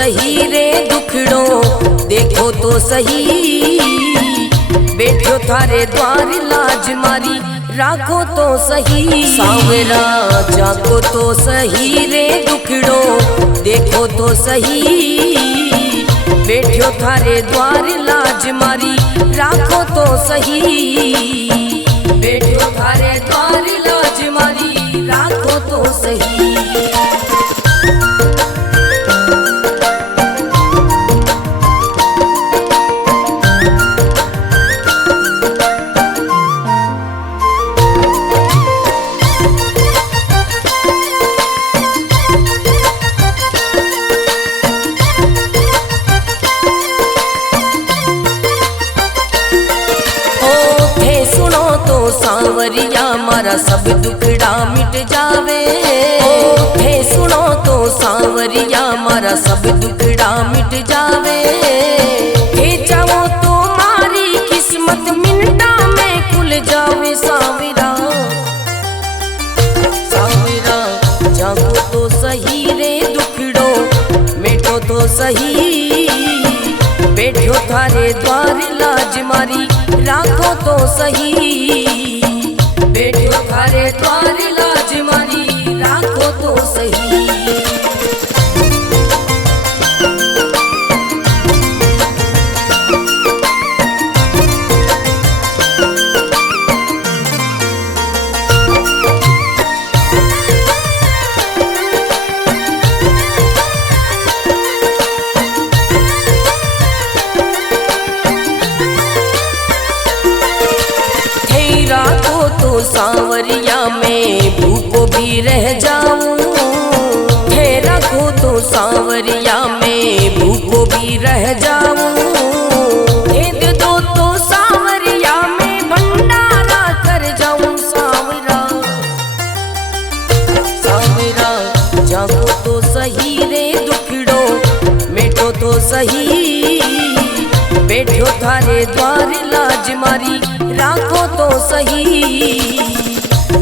सही रे दुखड़ो, देखो तो सही बैठो थारे द्वार लाज मारी, राखो तो सही सांवरा जाको तो सही रे दुखड़ो, देखो तो सही बैठो थारे द्वार लाज मारी, राखो तो सही बैठो थारे द्वार लाज मारी, राखो तो सही। सांवरिया मारा सब दुखड़ा मिट जावे, थे सुनो तो सांवरिया मारा सब दुखड़ा मिट जावे, थे चाहो तो मारी किस्मत मिनटा में खुल जावे सांवरा, सांवरा जागो तो सही रे दुखड़ो, मिटो तो सही बैठो थारे द्वार लाज मारी, राखो तो सही बैठो थारे द्वार लाज मारी, राखो तो सही। सांवरिया में भूखो भी रह जाऊं, थे रखो तो सांवरिया में भूखो भी रह जाऊं, दे दो तो सांवरिया में भंडारा कर जाऊं सांवरा, सांवरा जागो तो सही रे दुखड़ो, मिटो तो सही बैठो थारे द्वार लाज मारी, राखो तो सही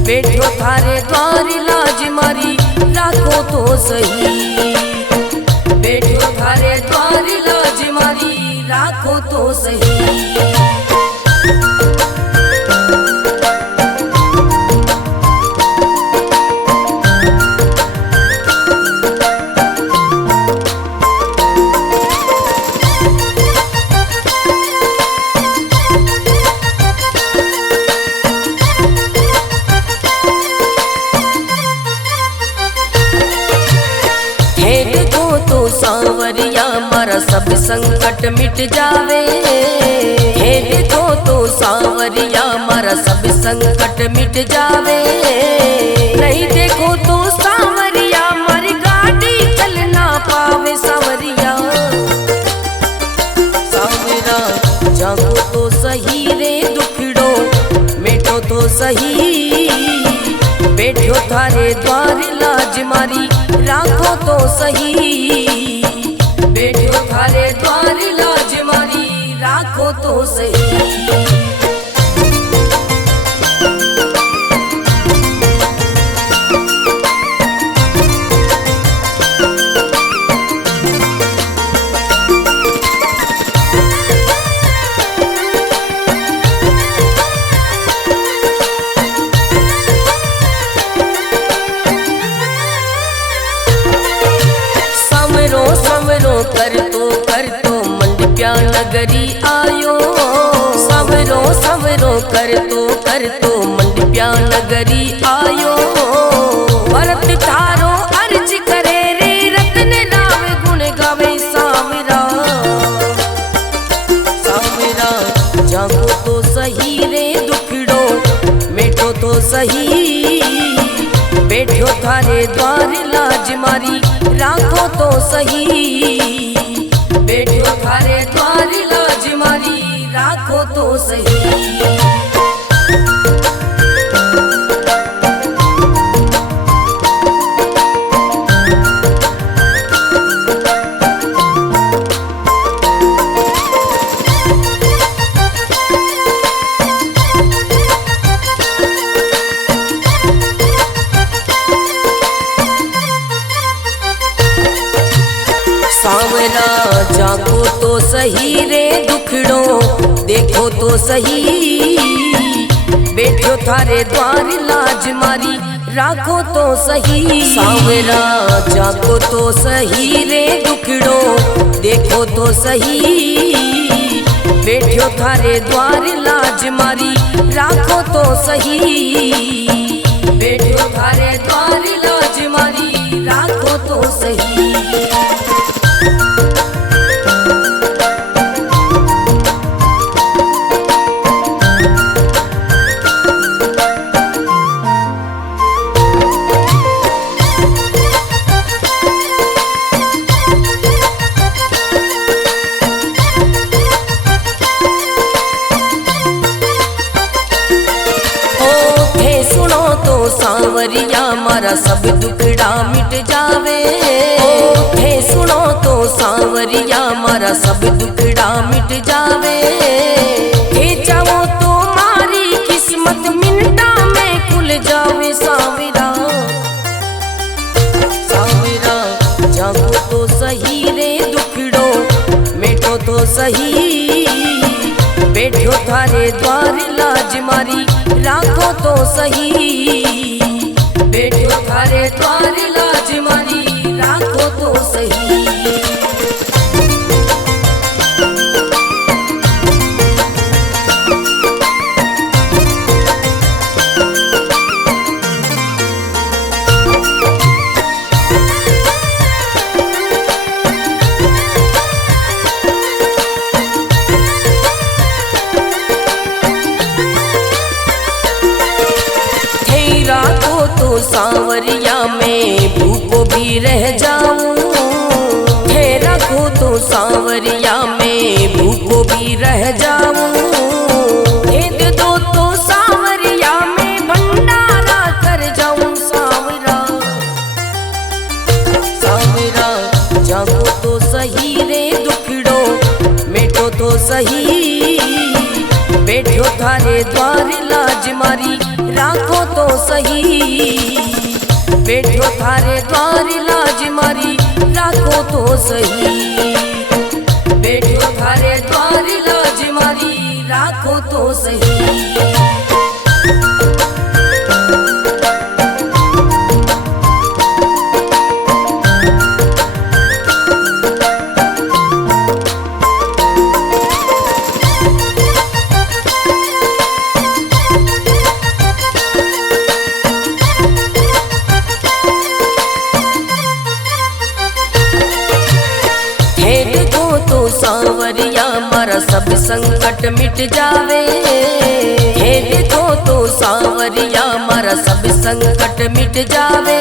बैठो थारे द्वार लाज मारी, राखो तो सही बैठो थारे द्वार लाज मारी, राखो तो सही। सांवरिया मारा सब संकट मिट जावे, हे देखो तो सांवरिया मारा सब संकट मिट जावे, नहीं देखो तो सांवरिया मारी गाड़ी चल ना पावे सांवरिया, सांवरा जागो तो सही रे दुखड़ो, मिटो तो सही बैठो थारे द्वार लाज मारी, राखो तो सही बैठो थारे द्वार लाज मारी, राखो तो सही। कर तो मंडप्या नगरी आयो, सवरो सवरो कर तो मंडप्या नगरी आयो, भरत थारो अर्ज करे रे रतन राव गुण गावे सांवरा, सांवरा जागो तो सही रे दुखड़ो, मिटो तो सही बैठो थारे द्वार लाज मारी, राखो तो सही बैठो थारे द्वार लाज मारी, राखो तो सही। सही रे दुखड़ो, देखो तो सही बैठो थारे द्वार लाज मारी, राखो तो सही सांवरा जाको तो सही रे दुखड़ो, देखो तो सही बैठो थारे द्वार लाज मारी, राखो तो सही बैठो थारे द्वार लाज मारी, राखो तो सही। सांवरिया मारा सब दुखड़ा मिट जावे, हे सुनो तो सांवरिया मारा सब दुखड़ा मिट जावे, हे चाहो तो मारी किस्मत मिनटा में खुल जावे सांवरा, सांवरा जागो तो सही रे दुखड़ो, मिटो तो सही बैठो थारे द्वार लाज मारी, राखो तो सही बैठो थारे द्वार लाज मारी, राखो तो सही। सांवरिया में भूखो भी रह जाऊं, हे रखो तो सांवरिया में भूखो भी रह जाऊं, हे दे दो तो सांवरिया में भंडारा कर जाऊं सांवरा, सांवरा जागो तो सही रे दुखड़ो, मिटो तो सही बैठो थारे द्वार लाज मारी, राखो तो सही बैठो थारे द्वार लाज मारी, राखो तो सही बैठो थारे द्वार लाज मारी, राखो तो सही। सांवरिया मारा सब संकट मिट जावे, हे देखो तो सांवरिया मारा सब संकट मिट जावे,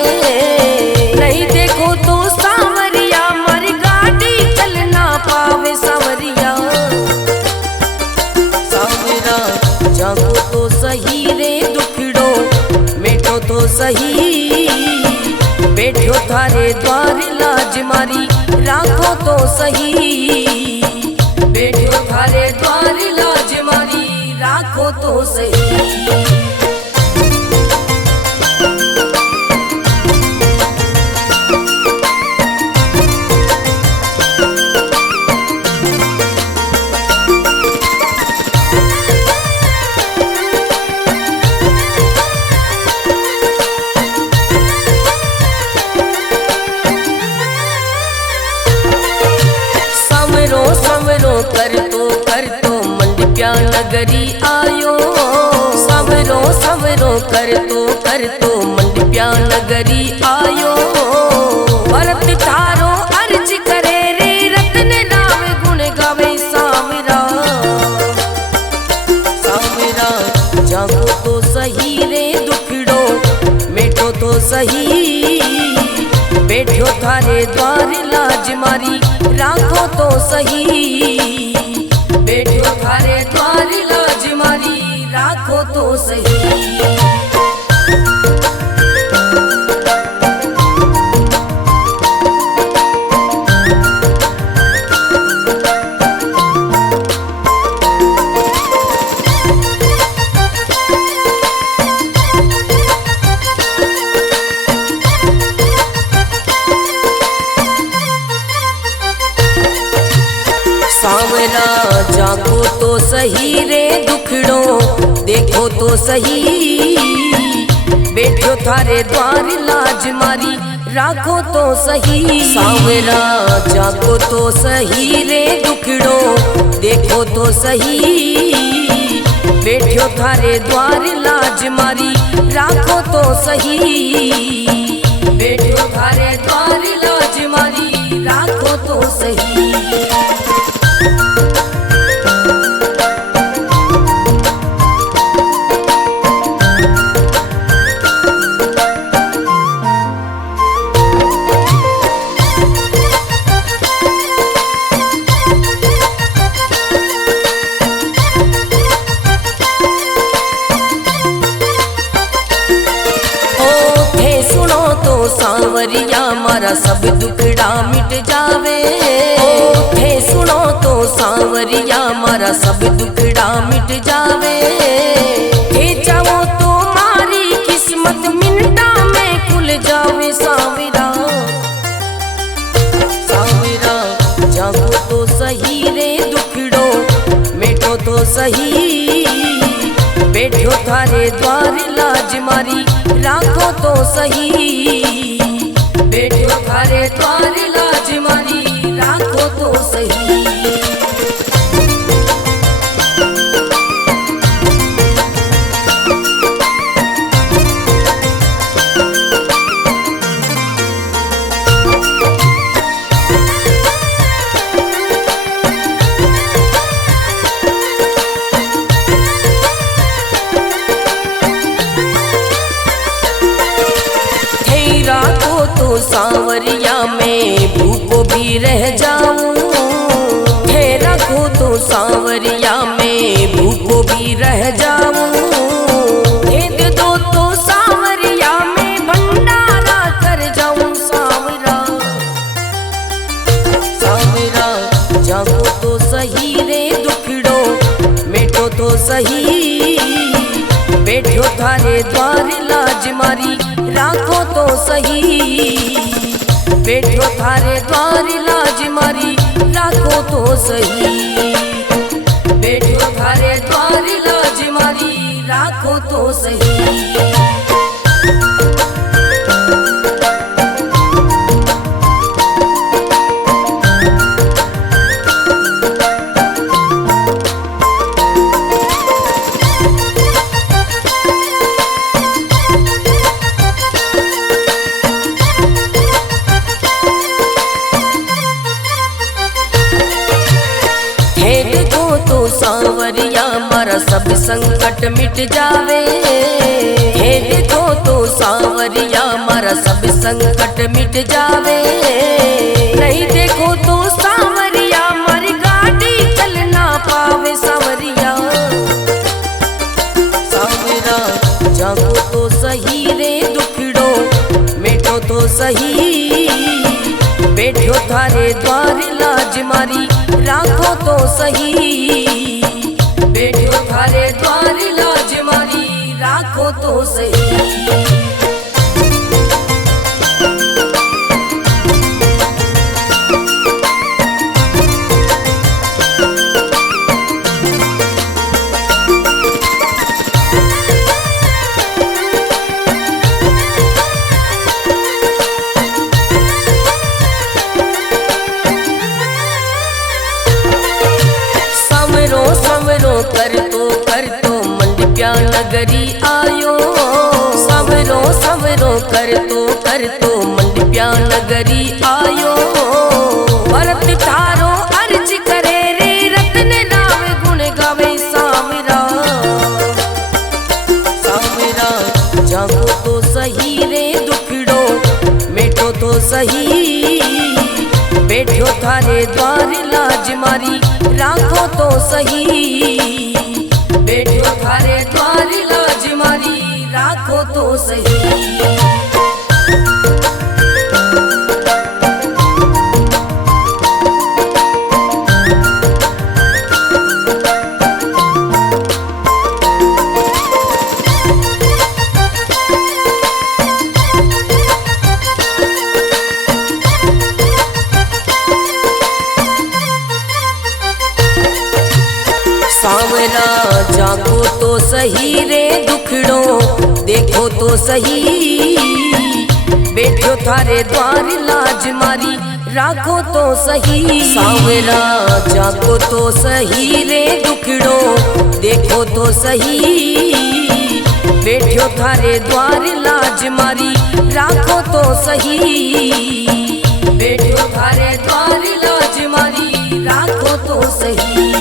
नहीं देखो तो सांवरिया मारी गाड़ी चल ना पावे सांवरिया, सांवरा जागो तो सही रे दुखड़ो, मिटो तो सही बैठो थारे द्वार लाज मारी, राखो तो सही बैठो थारे द्वार लाज मारी, राखो तो सही। कर तो मंडप्या नगरी आयो, सवरो सवरो कर तो मंडप्या नगरी आयो, भरत थारो अर्ज करे रे रतन राम गुण गावे सांवरा, सांवरा जागो तो सही रे दुखड़ो, मिटो तो सही बैठो थारे द्वार लाज मारी, राखो तो सही बैठो थारे द्वार लाज मारी, राखो तो सही। सही, बैठो थारे द्वार लाज मारी राखो तो सही। सांवरा जागो तो सही रे दुखड़ो देखो तो सही, बैठो थारे द्वार लाज मारी राखो तो सही, बैठो थारे द्वार लाज मारी राखो तो सही। सांवरिया मारा सब दुखड़ा मिट जावे, हे सुनो तो सांवरिया मारा सब दुखड़ा मिट जावे, हे चाहो तो मारी किस्मत मिनटा में खुल जावे। सांवरा सांवरा जागो तो सही रे दुखड़ो मिटो तो सही, बैठो थारे द्वार लाज मारी राखो तो सही, बैठो थारे द्वार लाज मारी राखो तो सही। सांवरिया में भूखो भी रह जाऊं, हे रखो तो सांवरिया में भूखो भी रह जाऊं, हे दे दो तो सांवरिया में भंडारा कर जाऊं। सांवरा सांवरा जागो तो सही रे दुखड़ो मिटो तो सही, बैठो थारे द्वार लाज मारी राखो तो सही, बैठो थारे द्वार लाज मारी राखो तो सही, बैठो थारे द्वार लाज मारी राखो तो सही। सांवरिया मारा सब संकट मिट जावे, हे देखो तो सांवरिया मारा सब संकट मिट जावे, नहीं देखो तो सांवरिया मारी गाड़ी चल ना पावे। सांवरिया सांवरा जागो तो सही रे दुखड़ो मिटो तो सही, बैठो थारे द्वार लाज मारी राखो तो सही, बैठो थारे द्वार लाज मारी राखो तो सही। कर तो मंडप्या नगरी आयो, सवरो सवरो कर तो मंडप्या नगरी आयो, भरत थारो अर्ज करे रे रतन राव गुण गावे। सांवरा सांवरा जागो तो सही रे दुखड़ो मिटो तो सही, बैठो थारे द्वार लाज मारी राखो तो सही, बैठो थारे द्वार लाज मारी राखो तो सही। सांवरा जागो तो सही रे देखो तो सही, बैठो थारे द्वार लाज मारी राखो तो सही। सांवरा जाको तो सही रे दुखड़ो देखो तो सही, बैठो थारे द्वार लाज मारी राखो तो सही। बैठो थारे द्वार लाज मारी राखो तो सही।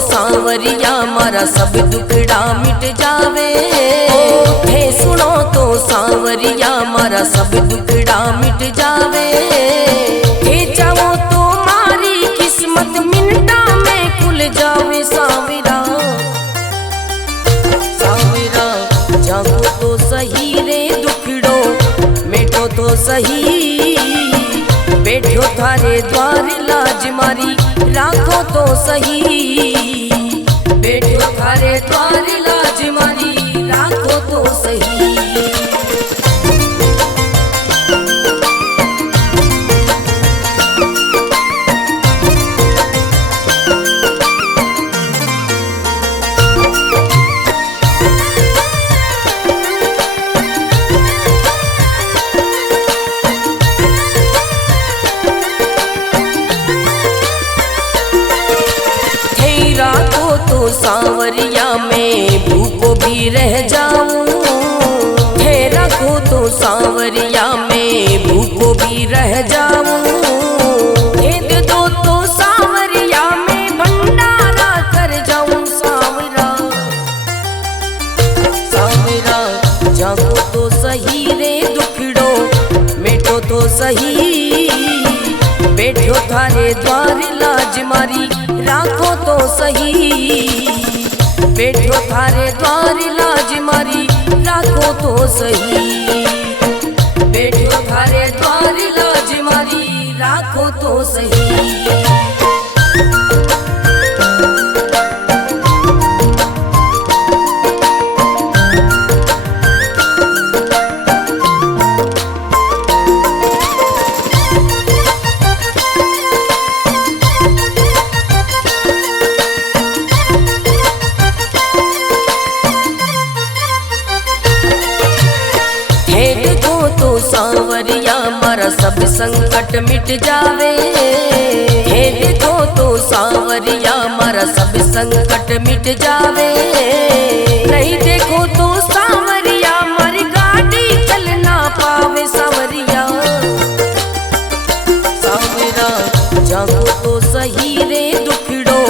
सांवरिया मारा सब दुखड़ा मिट जावे, हे सुनो तो सांवरिया मारा सब दुखड़ा मिट जावे। हे चाहो तो मारी किस्मत मिनटा में खुल जावे। सांवरा सांवरा जागो तो सही रे दुखड़ो मिटो तो सही, बैठो थारे द्वार लाज मारी राखो तो सही। बैठो थारे द्वार लाज मारी राखो तो सही। सांवरिया में भूखो भी रह जाऊं, हे रखो तो सांवरिया में भूखो भी रह जाऊं। हे दे दो तो सांवरिया में भंडारा कर जाऊं। सांवरा सांवरा जागो तो सही रे दुखड़ो मिटो तो सही, बैठो थारे द्वार लाज मारी राखो तो सही। बैठो थारे द्वार लाज मारी राखो तो सही। बैठो थारे द्वार लाज मारी राखो तो सही। सांवरिया मारा सब संकट मिट जावे, हे देखो तो सांवरिया मारा सब संकट मिट जावे। नहीं देखो तो सांवरिया मारी गाड़ी चल ना पावे। सांवरिया सांवरा जागो तो सही रे दुखड़ो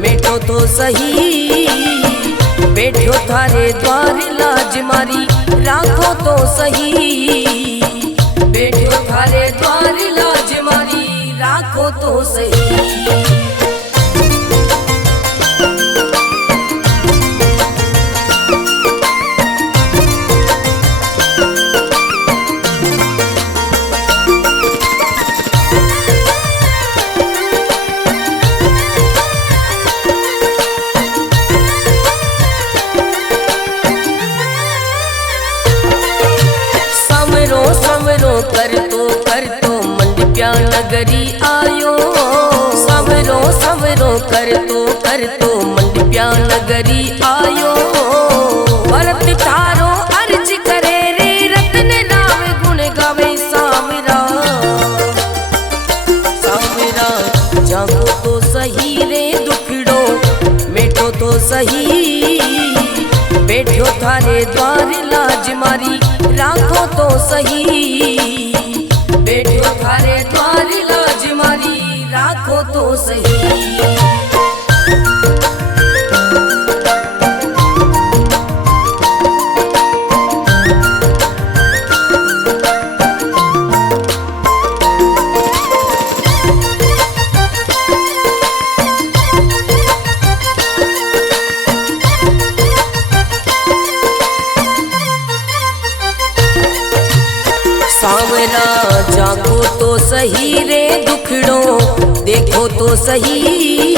मिटो तो सही, बैठो थारे द्वार लाज मारी राखो तो सही। बैठो थारे द्वार लाज मारी राखो तो सही। कर तो मंडप्या नगरी आयो। सवरो सवरो कर तो मंडप्या नगरी आयो। भरत थारो अर्ज करे रे रतन राव गुण गावे। सांवरा सांवरा जागो तो सही रे दुखड़ो मिटो तो सही, बैठो थारे द्वार लाज मारी राखो तो सही। बैठो थारे द्वार लाज मारी राखो तो सही। सांवरा जागो तो सही रे दुखड़ो देखो तो सही,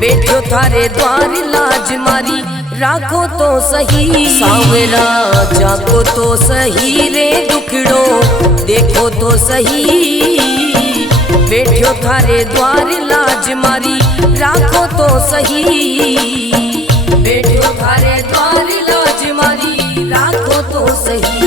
बैठो थारे द्वार लाज मारी राखो तो सही। सांवरा जागो तो सही रे दुखड़ो देखो तो सही, बैठो थारे द्वार लाज मारी राखो तो सही, बैठो थारे द्वार लाज मारी राखो तो सही।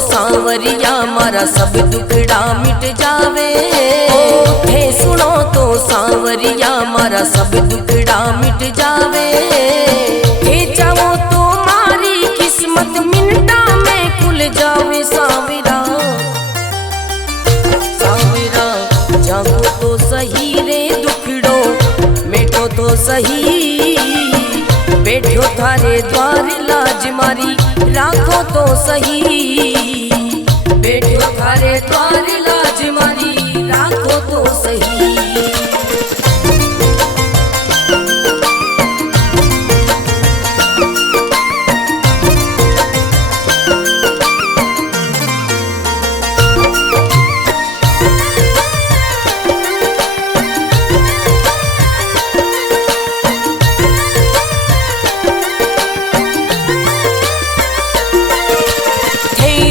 सांवरिया मारा सब दुखड़ा मिट जावे, थे सुनो तो सांवरिया मारा सब दुखड़ा मिट जावे, थे चाहो तो मारी किस्मत मिनटा में खुल जावे। सांवरा सांवरा जागो तो सही रे दुखड़ो मिटो तो सही, बैठो थारे द्वार लाज मारी राखो तो सही, बैठो थारे द्वार लाज मारी राखो तो सही।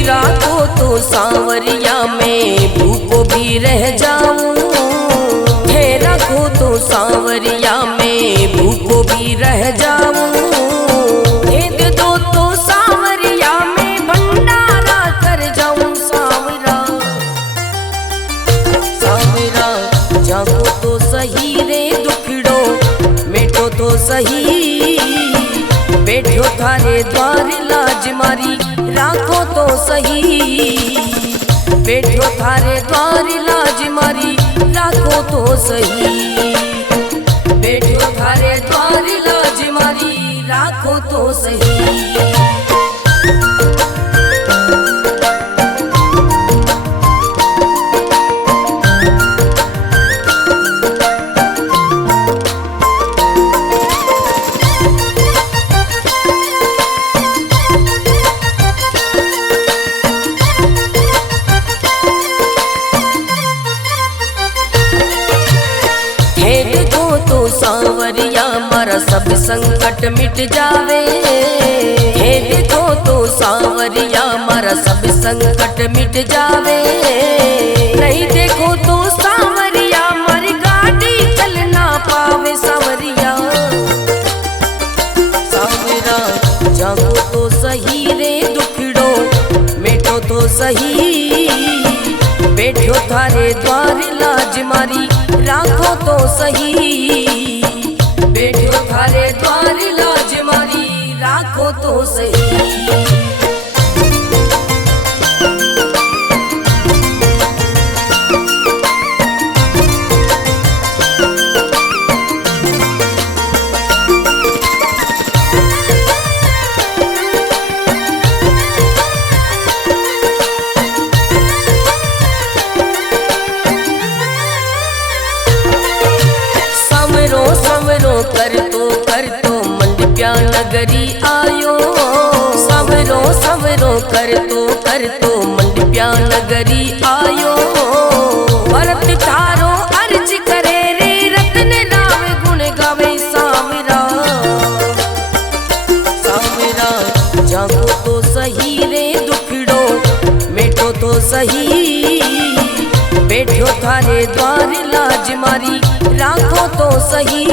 राखो तो सांवरिया में भूखो भी रह जाऊं, थे रखो तो सांवरिया में भूखो भी रह जाऊं, भेद दो तो सांवरिया में भंडारा कर जाऊं। सांवरा सांवरा जागो तो सही रे दुखड़ो मिटो तो सही, बैठो थारे द्वार लाज मारी राखो तो सही, बैठो थारे द्वार लाज मारी राखो तो सही, बैठो थारे द्वार लाज मारी राखो तो सही। सांवरिया मारा सब संकट मिट जावे, हे देखो तो सांवरिया मारा सब संकट मिट जावे, नहीं देखो तो सांवरिया मारी गाड़ी चल ना पावे। सांवरिया सांवरा जागो तो सही रे दुखड़ो मिटो तो सही, बैठो थारे द्वार लाज मारी राखो तो सही, बैठो थारे द्वार लाज मारी राखो तो सही। कर तो मंडप्या नगरी आयो, सवरो सवरो कर तो मंडप्या नगरी आयो, भरत थारो अर्ज करे रे रतन राव गुण गावे। सांवरा सांवरा जागो तो सही रे दुखड़ो मिटो तो सही, बैठो थारे द्वार लाज मारी राखो तो सही,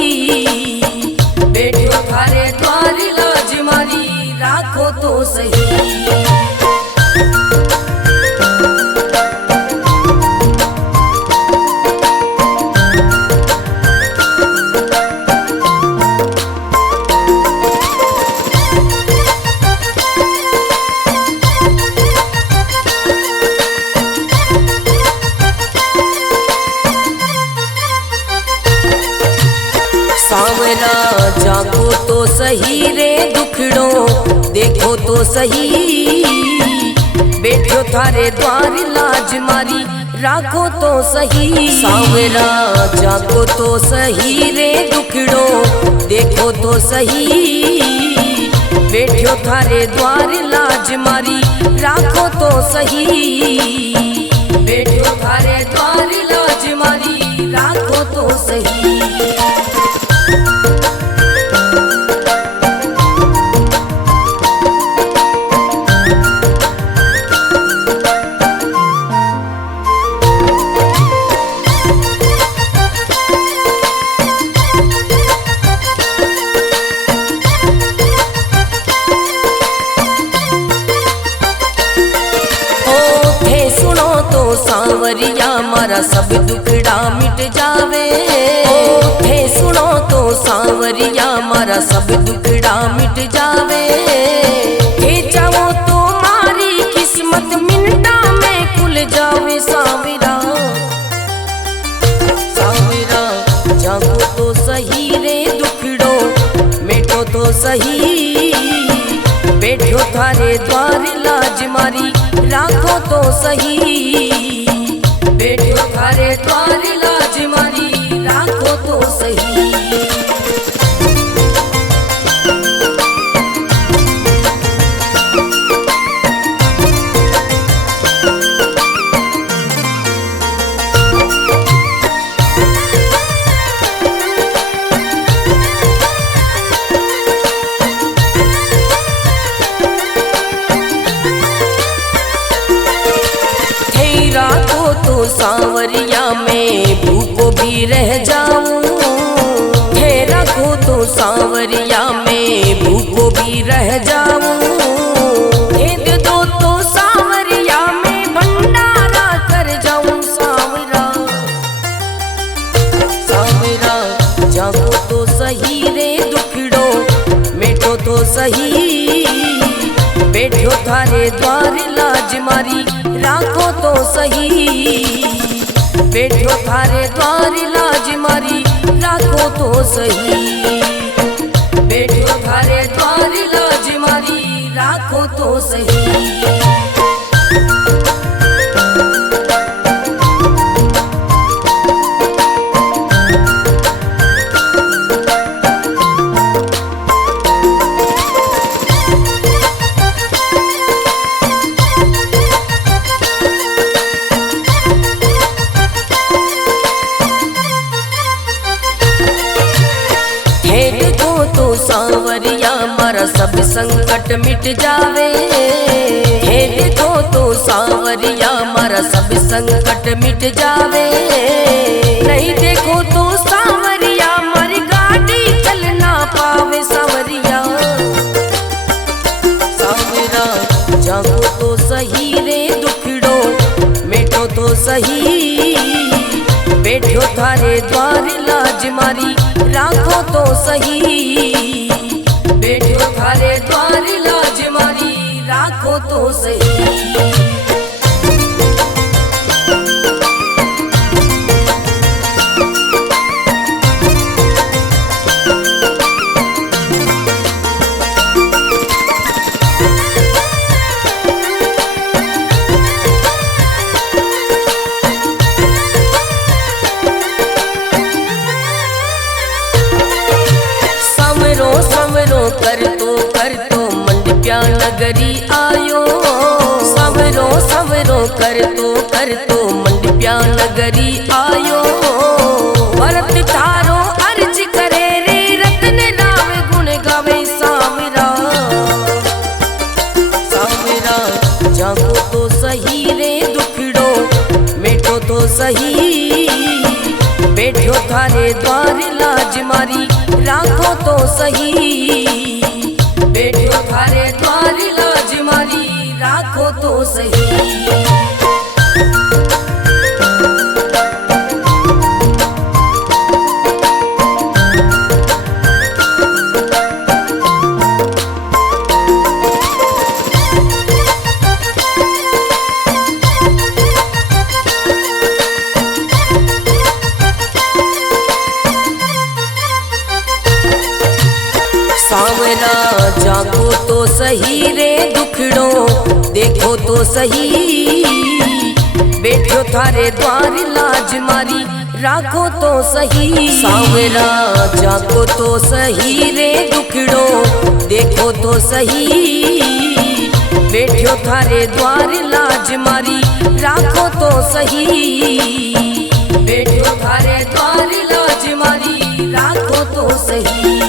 बैठो थारे द्वार लाज मारी राखो तो सही। सांवरा जागो तो सही रे दुखड़ो देखो तो सही, बैठो थारे द्वार लाज मारी राखो तो सही। सांवरा जागो तो सही रे दुखड़ो देखो तो सही, बैठो थारे द्वार लाज मारी राखो तो सही, बैठो थारे द्वार लाज मारी राखो तो सही। सांवरिया मारा सब दुखड़ा मिट जावे, थे सुनो तो सांवरिया मारा सब दुखड़ा मिट जावे, थे चाहो तो मारी किस्मत मिनटा में खुल जावे। सांवरा सांवरा जागो तो सही रे दुखड़ो मिटो तो सही, बैठो थारे द्वार लाज मारी राखो तो सही, बैठो थारे द्वार लाज मारी राखो तो सही। तो सांवरिया में भूखो भी रह जाऊं, थे रखो तो सांवरिया में भूखो भी रह जाऊं, भेद दो तो सांवरिया में भंडारा कर जाऊं। सांवरा सांवरा जागो तो सही रे दुखड़ो मिटो तो सही, बैठो थारे द्वार लाज मारी राखो तो सही, बैठो थारे द्वार लाज मारी राखो तो सही, बैठो थारे द्वार लाज मारी राखो तो सही। सांवरिया मारा सब संकट मिट जावे, हे देखो तो सांवरिया मारा सब संकट मिट जावे, नहीं देखो तो सांवरिया मारी गाड़ी चल ना पावे। सांवरिया सांवरा जागो तो सही रे दुखड़ो मिटो तो सही, बैठो थारे द्वार लाज मारी राखो तो सही, बैठो थारे द्वार लाज मारी राखो तो सही। कर तो मंडप्या नगरी आयो, सवरो सवरो कर तो मंडप्या नगरी आयो, भरत थारो अर्ज करे रे रतन राम गुण गावे। सांवरा सांवरा जागो तो सही रे दुखड़ो मिटो तो सही, बैठो थारे द्वार लाज मारी राखो तो सही, बैठो थारे द्वार लाज मारी राखो तो सही। तो सही रे दुखड़ो देखो तो सही, बैठो थारे द्वार लाज मारी राखो तो सही। सांवरा जाको तो सही रे दुखड़ो देखो तो सही, बैठो थारे द्वार लाज मारी राखो तो सही, बैठो थारे द्वार लाज मारी राखो तो सही।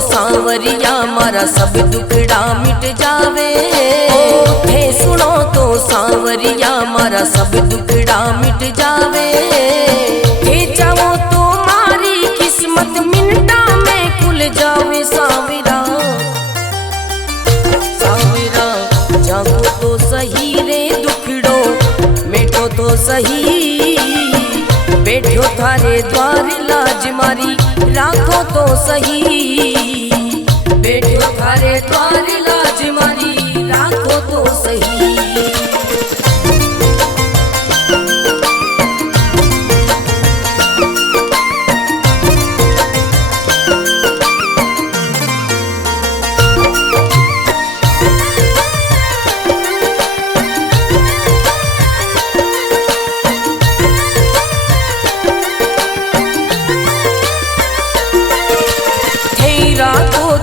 सांवरिया मारा सब दुखड़ा मिट जावे, थे सुनो तो सांवरिया मारा सब दुखड़ा मिट जावे, थे चाहो तो मारी किस्मत मिनटा में खुल जावे। सांवरा सांवरा जागो तो सही रे दुखड़ो मिटो तो सही, बैठो थारे द्वार लाज मारी राखो तो सही, बैठो थारे द्वार लाज मारी राखो तो सही।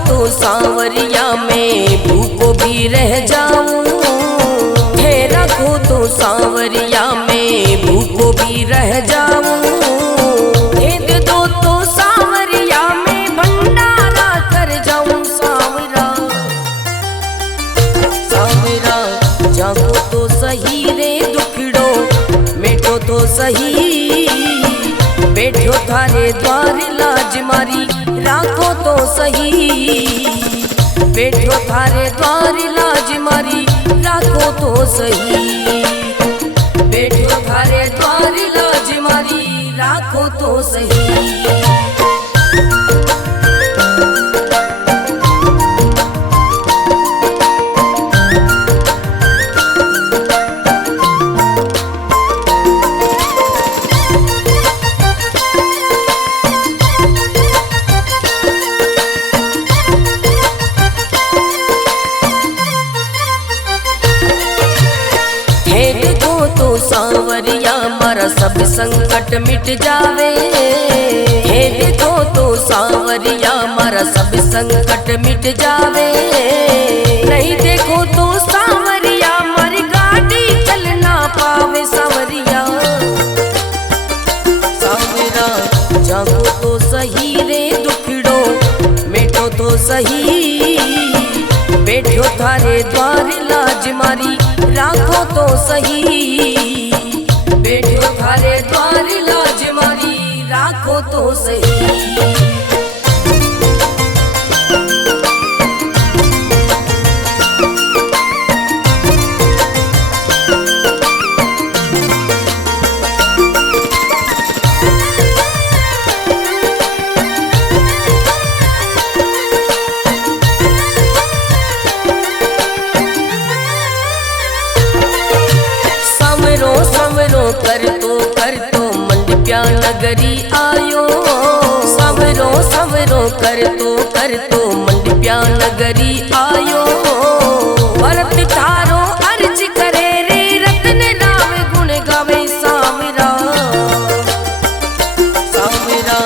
तो सांवरिया में भूखो भी रह जाऊं, थे रखो तो सांवरिया में भूखो भी रह जाऊं, भेद दो तो सांवरिया में भंडारा कर जाऊं। सांवरा सांवरा जागो तो सही रे दुखड़ो मिटो तो सही, बैठो थारे द्वार लाज मारी राखो तो सही, बैठो थारे द्वार लाज मारी राखो तो सही, बैठो थारे द्वार लाज मारी राखो तो सही। सांवरिया मारा सब संकट मिट जावे, हे देखो तो सांवरिया मारा सब संकट मिट जावे, नहीं देखो तो सांवरिया मारी गाड़ी चल ना पावे। सांवरिया सांवरा जागो तो सही रे दुखड़ो मिटो तो सही, बैठो थारे द्वार लाज मारी राखो तो सही, बैठो थारे द्वार लाज मारी राखो तो सही। कर तो मंडप्या नगरी आयो, सवरो सवरो कर तो मंडप्या नगरी आयो, भरत थारो अर्ज करे रे रतन राम गुण गावे। सांवरा सांवरा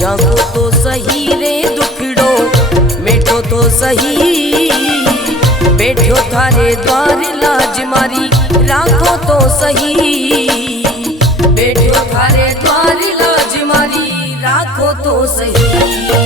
जागो तो सही रे दुखड़ो मिटो तो सही, बैठो थारे द्वार लाज मारी राखो तो सही, बैठो थारे द्वार लाज मारी राखो तो सही।